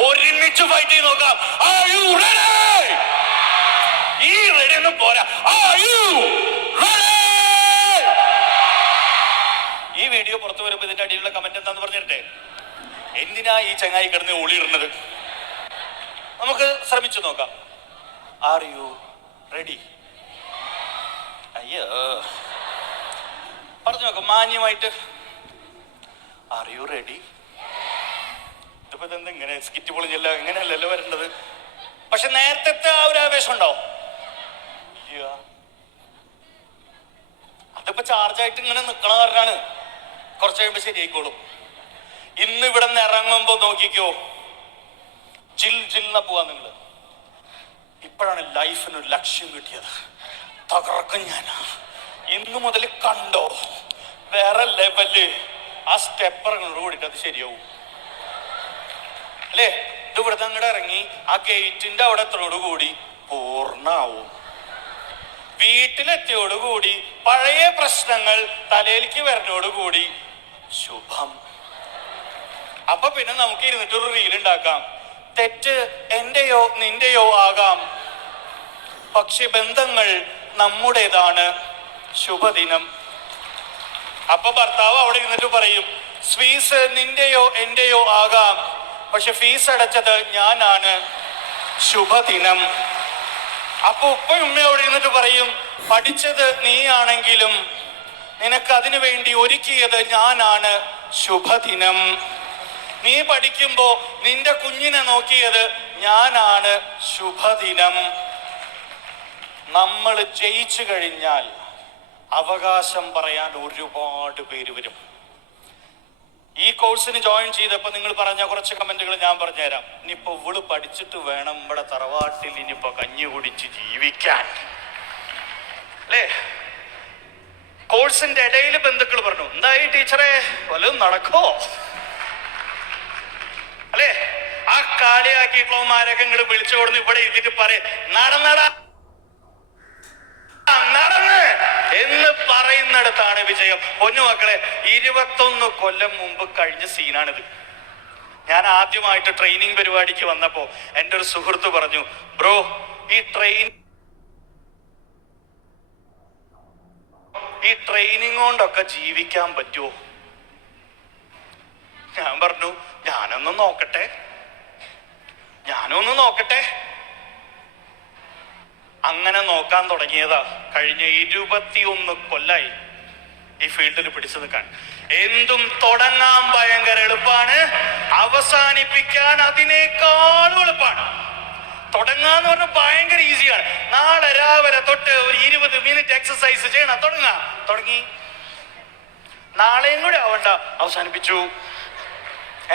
ഒരുമിച്ച് ഫൈറ്റ് ചെയ്ത് നോക്കാം. Are you ready? ഈ റെഡി ഒന്നും പോരാ. Are you ready? ഈ വീഡിയോ പുറത്തു വരുമ്പോ ഇതിന്റെ അടിയിലുള്ള കമന്റ് എന്താന്ന് പറഞ്ഞിട്ടെ, എന്തിനാ ഈ ചങ്ങായി കിടന്ന് ഓളിയിടുന്നത്? നമുക്ക് ശ്രമിച്ചു നോക്കാം. Are you ready? അയ്യോ, പറഞ്ഞു നോക്കാം മാന്യമായിട്ട്. Are you ready? ഇതിപ്പോ ഇതെന്താ ഇങ്ങനെ സ്കിറ്റ് പൊളിഞ്ഞല്ല, ഇങ്ങനെയല്ലല്ലോ വരേണ്ടത്. പക്ഷെ നേരത്തെ ആ ഒരു ആവേശം ഉണ്ടോ? ഇല്ല. അതിപ്പോ ചാർജായിട്ട് ഇങ്ങനെ നിക്കണ കാരനാണ്. കുറച്ച് കഴിയുമ്പോ ശരിയായിക്കോളും. ഇന്ന് ഇവിടെ നിന്ന് ഇറങ്ങുമ്പോ നോക്കിക്കോ, ജിൽ പോവാ നിങ്ങള്. ഇപ്പോഴാണ് ലൈഫിനൊരു ലക്ഷ്യം കിട്ടിയത്. തകർക്കും ഞാൻ. ഇന്നു മുതൽ കണ്ടോ, വേറെ ലെവല്. ആ സ്റ്റെപ്പർ കൂടിയിട്ട് അത് ശരിയാവും അല്ലേ? ഇത് ഇവിടുത്തെ അങ്ങോട്ട് ഇറങ്ങി ആ ഗേറ്റിന്റെ അവിടെ എത്തോടുകൂടി പൂർണ്ണാവും. വീട്ടിലെത്തിയോടുകൂടി പഴയ പ്രശ്നങ്ങൾ തലയിലേക്ക് വരുന്നോടുകൂടി ശുഭം. അപ്പൊ പിന്നെ നമുക്ക് ഇരുന്നിട്ടൊരു റീൽ ഉണ്ടാക്കാം. തെറ്റ് എന്റെയോ നിന്റെയോ ആകാം, പക്ഷെ ബന്ധങ്ങൾ നമ്മുടേതാണ്. ശുഭദിനം. അപ്പൊ ഭർത്താവ് അവിടെ ഇരുന്നിട്ട് പറയും, ഫീസ് നിന്റെയോ എന്റെയോ ആകാം, പക്ഷെ ഫീസ് അടച്ചത് ഞാനാണ്. ശുഭദിനം. അപ്പൊ ഉപ്പയും ഉമ്മയും അവിടെ ഇരുന്നിട്ട് പറയും, പഠിച്ചത് നീയാണെങ്കിലും നിനക്ക് അതിനു വേണ്ടി ഒരുക്കിയത് ഞാനാണ്. ശുഭദിനം. നീ പഠിക്കുമ്പോ നിന്റെ കുഞ്ഞിനെ നോക്കിയത് ഞാനാണ്. ശുഭദിനം. നമ്മൾ ജയിച്ചു കഴിഞ്ഞാൽ അവകാശം പറയാൻ ഒരുപാട് പേര് വരും. ഈ കോഴ്സിന് ജോയിൻ ചെയ്തപ്പോ നിങ്ങൾ പറഞ്ഞ കുറച്ച് കമന്റുകൾ ഞാൻ പറഞ്ഞുതരാം. ഇനിയിപ്പോ ഇവള് പഠിച്ചിട്ട് വേണം ഇവിടെ തറവാട്ടിൽ ഇനിയിപ്പോ കഞ്ഞി കുടിച്ച് ജീവിക്കാൻ അല്ലേ? കോഴ്സിന്റെ ഇടയിൽ ബന്ധുക്കൾ പറഞ്ഞു, എന്തായി ടീച്ചറെ വല്ലതും നടക്കോ അല്ലേ? ആ കാളിയാക്കിയിട്ടുള്ളവന്മാരൊക്കെ ഇങ്ങോട്ട് വിളിച്ചു കൊടുന്ന് ഇവിടെ ഇരുന്നിട്ട് പറയും, നടന്നടാ നടന്ന് എന്ന് പറയുന്നിടത്താണ് വിജയം. പൊന്നു മക്കളെ, 21 കൊല്ലം മുമ്പ് കഴിഞ്ഞ സീനാണിത്. ഞാൻ ആദ്യമായിട്ട് ട്രെയിനിങ് പരിപാടിക്ക് വന്നപ്പോ എൻ്റെ ഒരു സുഹൃത്ത് പറഞ്ഞു, ബ്രോ ഈ ട്രെയിനിങ് കൊണ്ടൊക്കെ ജീവിക്കാൻ പറ്റുമോ? ഞാൻ പറഞ്ഞു, ഞാനൊന്ന് നോക്കട്ടെ. അങ്ങനെ നോക്കാൻ തുടങ്ങിയതാ. കഴിഞ്ഞ 21 കൊല്ലായി ഈ ഫീൽഡിൽ പിടിച്ചു നിൽക്കാൻ. എന്തും തുടങ്ങാൻ ഭയങ്കര എളുപ്പാണ്, അവസാനിപ്പിക്കാൻ അതിനേക്കാളും എളുപ്പാണ്. തുടങ്ങാന്ന് പറഞ്ഞാൽ ഭയങ്കര ഈസിയാണ്. നാളെ രാവിലെ തൊട്ട് ഒരു 20 മിനിറ്റ് എക്സസൈസ് ചെയ്യണം. തുടങ്ങി. നാളെയും കൂടെ ആവണ്ട, അവസാനിപ്പിച്ചു.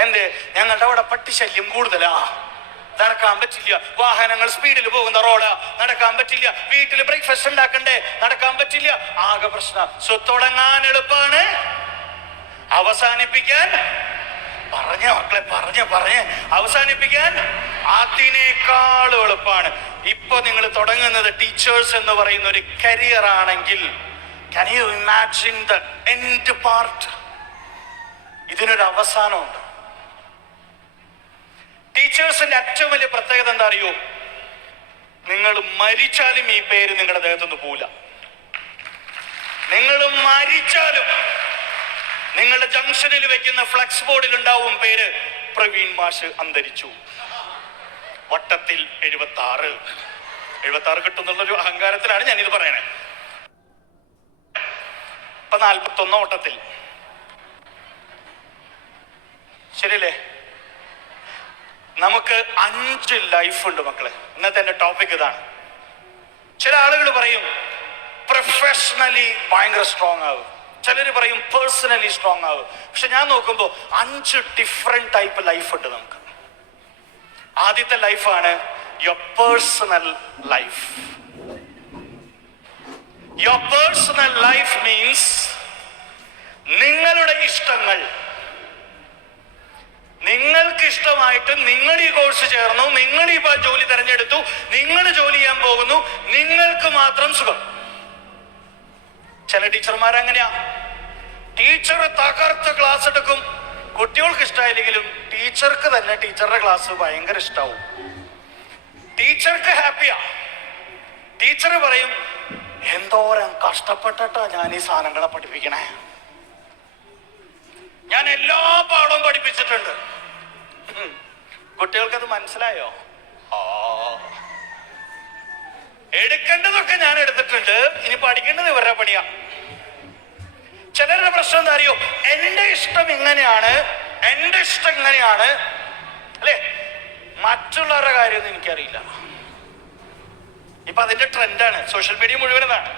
എന്തേ? ഞങ്ങളുടെ അവിടെ പട്ടിശല്യം കൂടുതലാ, നടക്കാൻ പറ്റില്ല. വാഹനങ്ങൾ സ്പീഡിൽ പോകുന്ന റോഡാ, നടക്കാൻ പറ്റില്ല. വീട്ടിൽ ബ്രേക്ക്ഫാസ്റ്റ് ഉണ്ടാക്കണ്ടേ, നടക്കാൻ പറ്റില്ല. ആകെ പ്രശ്നം. തുടങ്ങാൻ എളുപ്പാണ്, അവസാനിപ്പിക്കാൻ അവസാനിപ്പിക്കാൻ അതിനേക്കാളും എളുപ്പാണ്. ഇപ്പൊ നിങ്ങൾ തുടങ്ങുന്നത് ടീച്ചേഴ്സ് എന്ന് പറയുന്ന ഒരു കരിയർ ആണെങ്കിൽ, can you imagine the end part? ഇതിനൊരു അവസാനമുണ്ട്. ടീച്ചേഴ്സിന്റെ ഏറ്റവും വലിയ പ്രത്യേകത എന്താ അറിയോ? നിങ്ങൾ മരിച്ചാലും ഈ പേര് നിങ്ങളുടെ ദേഹത്തുനിന്ന് പോവില്ല. നിങ്ങൾ മരിച്ചാലും നിങ്ങളുടെ ജംഗ്ഷനിൽ വെക്കുന്ന ഫ്ലക്സ് ബോർഡിൽ ഉണ്ടാവും പേര്, പ്രവീൺ മാഷ് അന്തരിച്ചു. വട്ടത്തിൽ 76 കിട്ടുന്നുള്ളൊരു അഹങ്കാരത്തിലാണ് ഞാനിത് പറയണേ. ഇപ്പൊ 41 ഓട്ടത്തിൽ. ശരിയല്ലേ? നമുക്ക് 5 ലൈഫ് ഉണ്ട് മക്കളെ. ഇന്നത്തെ എന്റെ ടോപ്പിക് ഇതാണ്. ചില ആളുകൾ പറയും പ്രൊഫഷണലി ഭയങ്കര സ്ട്രോങ് ആവും, ചിലർ പറയും പേഴ്സണലി സ്ട്രോങ് ആവും. പക്ഷെ ഞാൻ നോക്കുമ്പോ 5 ഡിഫറെന്റ് ടൈപ്പ് ലൈഫ് ഉണ്ട് നമുക്ക്. ആദ്യത്തെ ലൈഫാണ് your personal life. Your personal life means നിങ്ങളുടെ ഇഷ്ടങ്ങൾ, നിങ്ങൾക്ക് ഇഷ്ടമായിട്ട് നിങ്ങൾ ഈ കോഴ്സ് ചേർന്നു, നിങ്ങൾ ഈ ജോലി തെരഞ്ഞെടുത്തു, നിങ്ങൾ ജോലി ചെയ്യാൻ പോകുന്നു, നിങ്ങൾക്ക് മാത്രം സുഖം. ചില ടീച്ചർമാരങ്ങനെയാ. ടീച്ചർ തകർത്ത് ക്ലാസ് എടുക്കും, കുട്ടികൾക്ക് ഇഷ്ടമായില്ലെങ്കിലും ടീച്ചർക്ക് തന്നെ ടീച്ചറുടെ ക്ലാസ് ഭയങ്കര ഇഷ്ടാവും. ടീച്ചർക്ക് ഹാപ്പിയാ. ടീച്ചർ പറയും, എന്തോരം കഷ്ടപ്പെട്ടിട്ടാ ഞാൻ ഈ സാധനങ്ങളെ പഠിപ്പിക്കണേ. ഞാൻ എല്ലാ പാഠവും പഠിപ്പിച്ചിട്ടുണ്ട്. കുട്ടികൾക്കത് മനസ്സിലായോ? എടുക്കേണ്ടതൊക്കെ ഞാൻ എടുത്തിട്ടുണ്ട്, ഇനി പഠിക്കേണ്ടത് ഇവരുടെ പണിയാ. ചിലരുടെ പ്രശ്നം എന്താ അറിയോ? എന്റെ ഇഷ്ടം ഇങ്ങനെയാണ്, എന്റെ ഇഷ്ടം ഇങ്ങനെയാണ് അല്ലെ, മറ്റുള്ളവരുടെ കാര്യമൊന്നും എനിക്കറിയില്ല. ഇപ്പൊ അതിന്റെ ട്രെൻഡാണ്, സോഷ്യൽ മീഡിയ മുഴുവൻ. അതാണ്.